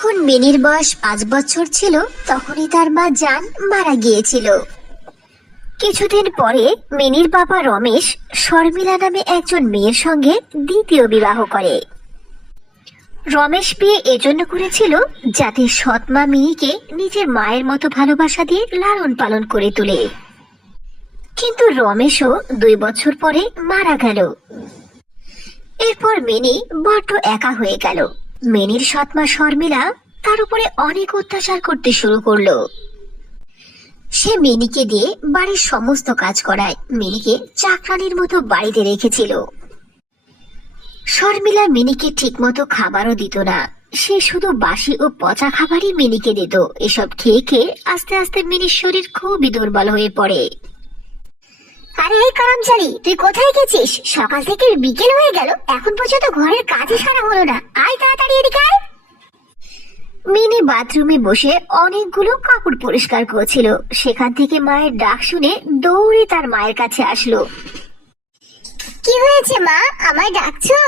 যখন মিনির বয়স 5 বছর ছিল তখনই তার মা জান মারা গিয়েছিল। কিছুদিন পরে মিনির বাবা রমেশ শর্মিলা নামে একজন মেয়ের সঙ্গে দ্বিতীয় বিবাহ করে। রমেশ বিয়ে এজন্য করেছিল যাতে সৎ মা মিনিকে নিজের মায়ের মতো ভালোবাসা দিয়ে লালন পালন করে তোলে। কিন্তু রমেশও 2 বছর পরে মারা গেল। এরপর মিনি বড্ড একা হয়ে গেল। মিনির সৎ মা শর্মিলা তার উপরে অনেক অত্যাচার করতে শুরু করলো। সে মিনিকে দিয়ে বাড়ির সমস্ত কাজ করায়, মিনিকে চাকরানির মতো বাড়িতে রেখেছিল। শর্মিলা মিনিকে ঠিকমতো খাবারও দিত না, সে শুধু বাসি ও পচা খাবারই মিনিকে দিত। এসব খেয়ে খেয়ে আস্তে আস্তে মিনির শরীর খুবই দুর্বল হয়ে পড়ে। আরে এই কর্মচারী, তুই কোথায় গেছিস? সকাল থেকে বিকেল হয়ে গেল, এখন পর্যন্ত ঘরের কাজই সারা হলো না। আয় তাড়াতাড়ি এদিকে আয়। মিনি বাথরুমে বসে অনেকগুলো কাপড় পরিষ্কার করছিল। সেখান থেকে মায়ের ডাক শুনে দৌড়ে তার মায়ের কাছে আসলো। কি হয়েছে মা, আমায় ডাকছো?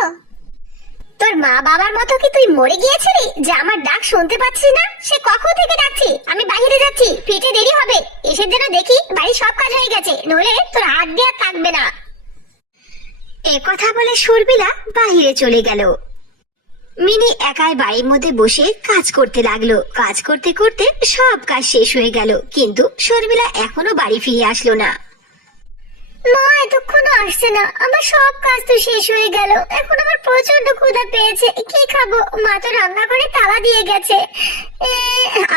তোর মা বাবার মতো কি তুই মরে গিয়েছিলি যে আমার ডাক শুনতে পাচ্ছিস না? সে কখন থেকে ডাকছি, আমি বাইরে যাচ্ছি, ফিরতে দেরি হবে। এসে যেন দেখি বাড়ির সব কাজ হয়ে গেছে, নইলে তোর হাত দিয়ে থাকবে না। এ কথা বলে শর্মিলা বাহিরে চলে গেল। মিনি একাই বাড়ির মধ্যে বসে কাজ করতে লাগলো। কাজ করতে করতে সব কাজ শেষ হয়ে গেল, কিন্তু শর্মিলা এখনো বাড়ি ফিরে আসলো না। মা এতক্ষণও আসছে না, আমার সব কাজ তো শেষ হয়ে গেল, এখন আমার প্রচন্ড ক্ষুধা পেয়েছে, কি খাবো? মা তো রান্না করে তালা দিয়ে গেছে।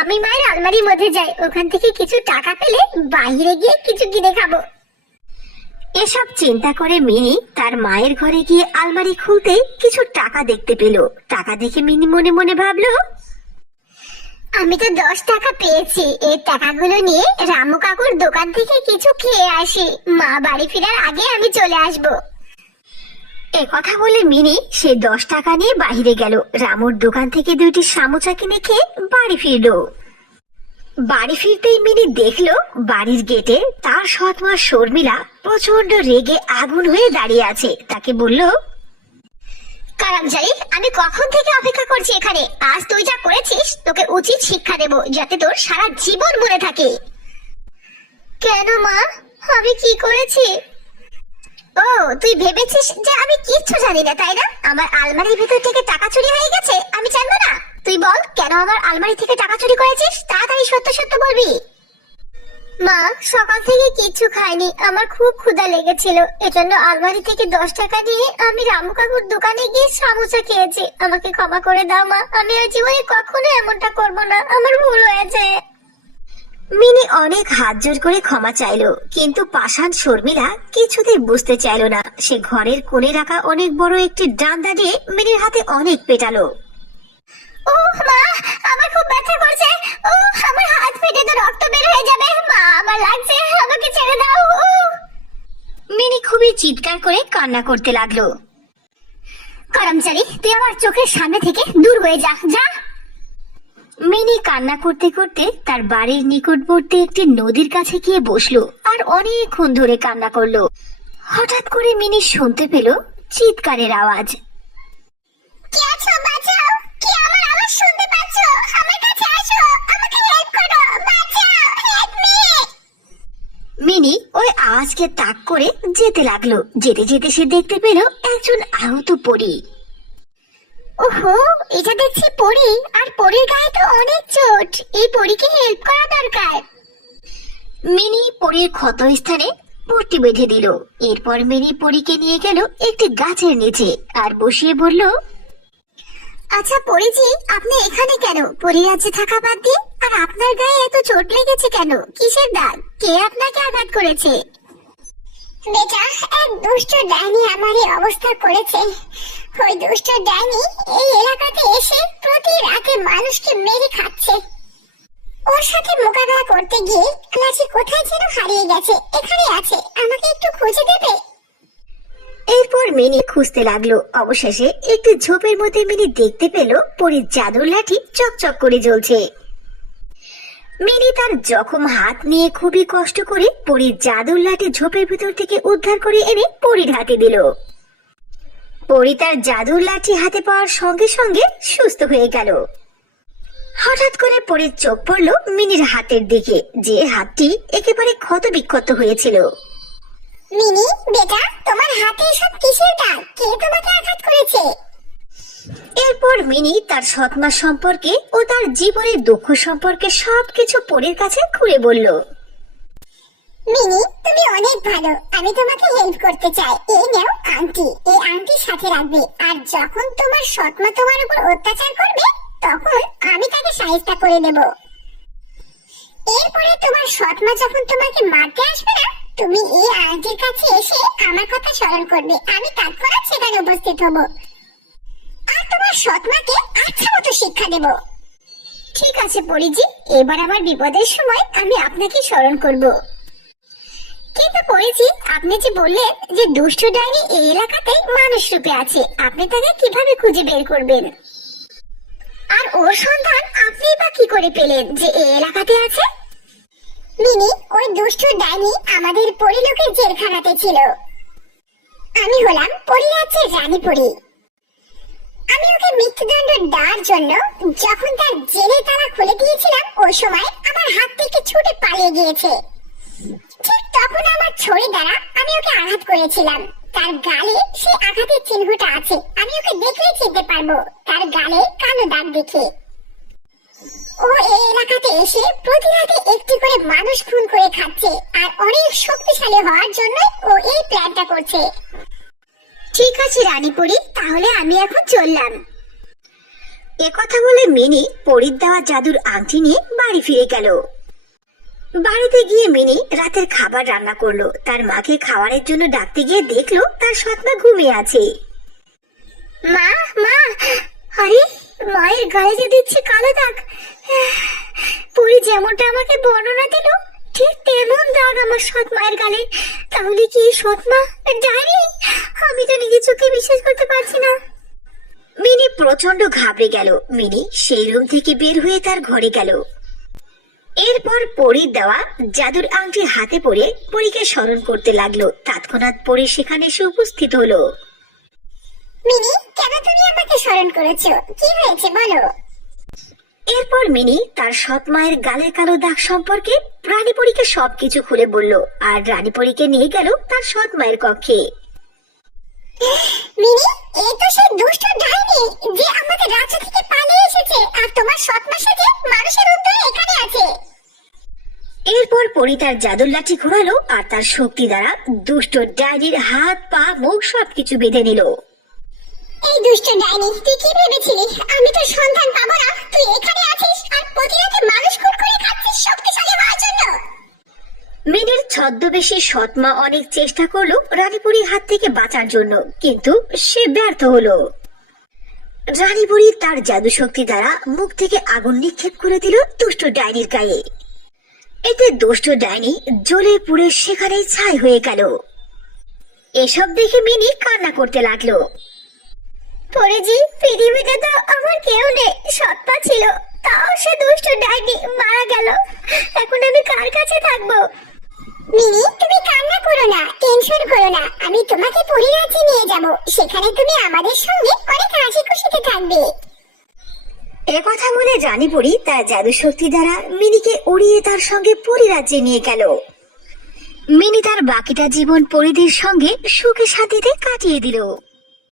আমি মায়ের আলমারির মধ্যে যাই, ওখান থেকে কিছু টাকা পেলে বাইরে গিয়ে কিছু কিনে খাবো। এসব চিন্তা করে মিনি তার মায়ের ঘরে গিয়ে আলমারি খুলতে কিছু টাকা দেখতে পেল। টাকা দেখে মিনি মনে মনে ভাবলো, আমি তো 10 টাকা পেয়েছি, এই টাকাগুলো নিয়ে রামু কাকুর দোকান থেকে কিছু খেয়ে আসি, মা বাড়ি ফেরার আগে আমি চলে আসব। এ কথা বলে মিনি সে 10 টাকা নিয়ে বাইরে গেল। রামুর দোকান থেকে 2টি সামোসা কিনে খেয়ে বাড়ি ফিরলো। বাড়ি ফিরতেই মিনি দেখলো বাড়ির গেটে তার সৎ মা শর্মিলা প্রচন্ড রেগে আগুন হয়ে দাঁড়িয়ে আছে। তাকে বলল, কারামজারি, আমি কখন থেকে অপেক্ষা করছি এখানে, আজ তুই যা করেছিস তোকে উচিত শিক্ষা দেব, যাতে তোর সারা জীবন মনে থাকে। কেন মা, আমি কি করেছি? ও, তুই ভেবেছিস যে আমি কিচ্ছু জানি না, তাই না? আমার আলমারির ভিতর থেকে টাকা চুরি হয়ে গেছে, আমি জানবো না? তুই বল, কেন আমার আলমারি থেকে টাকা চুরি করেছিস? তাড়াতাড়ি সত্য সত্য বলবি। মা, সকাল থেকে কিচ্ছু খাইনি, আমার খুব ক্ষুধা লেগেছিল, এজন্য আলমারি থেকে 10 টাকা নিয়ে আমি রামু কাকুর দোকানে গিয়ে সামোসা খেয়েছি। আমাকে ক্ষমা করে দাও মা, আমি আর জীবনে কখনো এমনটা করব না, আমার ভুল হয়েছে। মিনি অনেক হাত জোর করে ক্ষমা চাইলো, কিন্তু পাষাণ শর্মিলা কিছুতেই বুঝতে চাইলো না। সে ঘরের কোণে রাখা অনেক বড় একটি ডান্ডা দিয়ে মিনির হাতে অনেক পেটালো। ও মা, আমার খুব ব্যথা করছে, ও আমার হাত ফেটে তো রক্ত বের হয়ে যাবে, মা আমার লাগছে, আমাকে ছেড়ে দাও। মিনি খুবই চিৎকার করে কান্না করতে লাগলো। কর্মচারী, তুই আমার চোখের সামনে থেকে দূর হয়ে যা, যা। মিনি কান্না করতে করতে তার বাড়ির নিকটবর্তী একটি নদীর কাছে গিয়ে বসলো আর অনেকক্ষণ ধরে কান্না করলো। হঠাৎ করে মিনি শুনতে পেল চিৎকারের আওয়াজ। কে আছো? বাঁচাও! কে আমার আওয়াজ শুনতে পাচ্ছ? আমার কাছে আসো, আমাকে হেল্প করো, বাঁচাও, হেল্প মি! মিনি ওই আওয়াজকে তাক করে যেতে লাগলো। যেতে যেতে সে দেখতে পেল একজন আহত পরী। ওহো, এটা দেখছি পরী, আর পরীর গায়ে তো অনেক চোট, এই পরীকে হেল্প করা দরকার। মিনি পরীর ক্ষত স্থানে পট্টি বেঁধে দিল। এরপর মিনি পরীকে নিয়ে গেল একটি গাছের নিচে আর বসিয়ে বলল, আচ্ছা পরীজি, আপনি এখানে কেন? পরীরাজ্যে থাকা বাদ দিয়ে আর আপনার গায়ে এত চোট লেগেছে কেন? কিসের দাগ? কে আপনাকে আঘাত করেছে? বেটা, এক দুষ্ট ডাইনি আমার এই অবস্থা করেছে। ওই দুষ্ট ডাইনি এই এলাকাতে এসে প্রতি রাতে মানুষকে মেরে খাচ্ছে। ওর সাথে মোকাবেলা করতে গিয়ে ক্লাসে কোথায় যেন হারিয়ে গেছে, এখানে আছে, আমাকে একটু খুঁজে দেবে? এরপর মিনি খুঁজতে লাগলো। অবশেষে একটি ঝোপের মধ্যে মিনি দেখতে পেল পরীর জাদুর লাঠি চকচক করে জ্বলছে। মিনি তার জখম হাত নিয়ে খুবই কষ্ট করে পরীর জাদুর লাঠি ঝোপের ভিতর থেকে উদ্ধার করে এনে পরীর হাতে দিল। পরী তার জাদুর লাঠি হাতে পাওয়ার সঙ্গে সঙ্গে সুস্থ হয়ে গেল। হঠাৎ করে পরীর চোখ পড়ল মিনির হাতের দিকে, যে হাতটি একেবারে ক্ষত বিক্ষত হয়েছিল। মিনি বেটা, তোমার হাতে এসব কিসের দাগ? কে তোমাকে আঘাত করেছে? এরপর মিনি তার সৎমা সম্পর্কে ও তার জীবনের দুঃখ সম্পর্কে সবকিছু পরীর কাছে খুলে বলল। মিনি, তুমি অনেক ভালো, আমি তোমাকে হেল্প করতে চাই। এই নাও আংটি, এই আংটি সাথে রাখবে, আর যখন তোমার সৎমা তোমার উপর অত্যাচার করবে তখন আমি তাকে সাহায্য করে দেব। এরপরে তোমার সৎমা যখন তোমাকে মারতে আসবে না, তুমি এই আংটির কাছে এসে আমার কথা স্মরণ করবে, আমি তৎক্ষণাৎ সেখানে উপস্থিত হব আর তোমার সৎমাকে আচ্ছা মতো শিক্ষা দেব। ঠিক আছে পরিজি, এবার আমার বিপদের সময় আমি আপনাকে স্মরণ করব। কিন্তু পরিজি, আপনি যে বললেন যে দুষ্ট ডাইনি এই এলাকাতে মানুষ রূপে আছে, আপনি তাকে কিভাবে খুঁজে বের করবেন? আর ওর সন্ধান আপনি বা কি করে পেলেন যে এই এলাকাতে আছে? মিনি, ওই দুষ্ট ডাইনি আমাদের পরিলোকের জেলখানাতে ছিল। আমি হলাম পরিরাজ্যের রানী পরি। আমি ওকে মৃত্যুদণ্ড দেওয়ার জন্য যখন তার জেলে তালা খুলে দিয়েছিলাম, ওই সময় আমার হাত থেকে ছুটে পালিয়ে গিয়েছে। ঠিক তখন আমার ছড়ি দ্বারা আমি ওকে আঘাত করেছিলাম। তার গালে সেই আঘাতের চিহ্নটা আছে, আমি ওকে দেখলেই চিনতে পারবো, তার গালে কালো দাগ দেখে। ও এই এলাকাতে এসে প্রতি রাতে একটি করে মানুষ খুন করে খাচ্ছে, আর অনেক শক্তিশালী হওয়ার জন্য ও এই প্ল্যানটা করছে। ঠিক আছে রানীপুরি, তাহলে আমি এখন চললাম। একথা বলে মিনি পরীর দেওয়া জাদুর আংটি নিয়ে বাড়ি ফিরে গেল। বাড়িতে গিয়ে মিনি রাতের খাবার রান্না করলো। তার মাকে খাবারের জন্য ডাকতে গিয়ে দেখলো তার সৎমা ঘুমিয়ে আছে। মা, মা, আরে মায়ের গায়ে যে দিচ্ছে কালো দাগ, পরি যেমনটা আমাকে বর্ণনা দিল ঠিক তেমন দাগ আমার সৎ মায়ের গালে। তাহলে কি সৎমা ডাইনি? আমি তো নিজের চোখে বিশ্বাস করতে পারছি না। মিনি প্রচন্ড ঘাবড়ে গেল। মিনি সেই রুম থেকে বের হয়ে তার ঘরে গেল। এরপর পরীর দেওয়া জাদুর আংটি হাতে পড়ে পরীকে স্মরণ করতে লাগলো। তৎক্ষণাৎ পরী সেখানে এসে উপস্থিত হলো। মিনি, কেন তুমি আমাকে স্মরণ করেছো? কি হয়েছে বলো? এরপর মিনি তার সৎ মায়ের গালের কালো দাগ সম্পর্কে রানীপরীকে সবকিছু খুলে বলল, আর রানীপরীকে নিয়ে গেল তার সৎ মায়ের কক্ষে। মিনি, এই তো সেই দুষ্ট ডাইনি যে আমাদের রাজ্য থেকে পালিয়ে এসেছে, আর তোমার সৎ মার সাথে মানুষের রূপ ধরে এখানে আছে। এরপর পরী তার জাদুর লাঠি ঘোরালো, আর তার শক্তি দ্বারা দুষ্ট ডাইনির হাত পা মুখ সবকিছু বেঁধে নিল। এই দুষ্ট ডাইনি, তুই কি ভেবেছিলি আমি তোর সন্ধান পাবো না? তুই এখানে আছিস আর প্রতি রাতে মানুষ খুন করে খাচ্ছিস শক্তিশালী হওয়ার জন্য। মিনির ছদ্মবেশী সৎমা অনেক চেষ্টা করলো রানীপুরীর হাত থেকে বাঁচার জন্য, কিন্তু সে ব্যর্থ হলো। রানীপুরী তার জাদু শক্তি দ্বারা মুখ থেকে আগুন নিক্ষেপ করে দিল দুষ্ট ডাইনির গায়ে। এতে দুষ্ট ডাইনি জ্বলে পুড়ে সেখানেই ছাই হয়ে গেল। এসব দেখে মিনি কান্না করতে লাগলো। পরেজি, পৃথিবীতে তো আমার কেউ নেই, সৎমা ছিল, তাও সে দুষ্ট ডাইনি মারা গেল। এখন আমি কার কাছে থাকবো? মিনি, তুমি কান্না করো না, টেনশন করো না, আমি তোমাকে পরিরাজ্যে নিয়ে যাব, সেখানে তুমি আমাদের সঙ্গে অনেক হাসি খুশিতে থাকবে। একথা বলে রানীপুরী তার জাদু শক্তি দ্বারা মিনিকে উড়িয়ে তার সঙ্গে পরিরাজ্যে নিয়ে গেল। মিনি তার বাকিটা জীবন পরিদের সঙ্গে সুখে শান্তিতে কাটিয়ে দিল।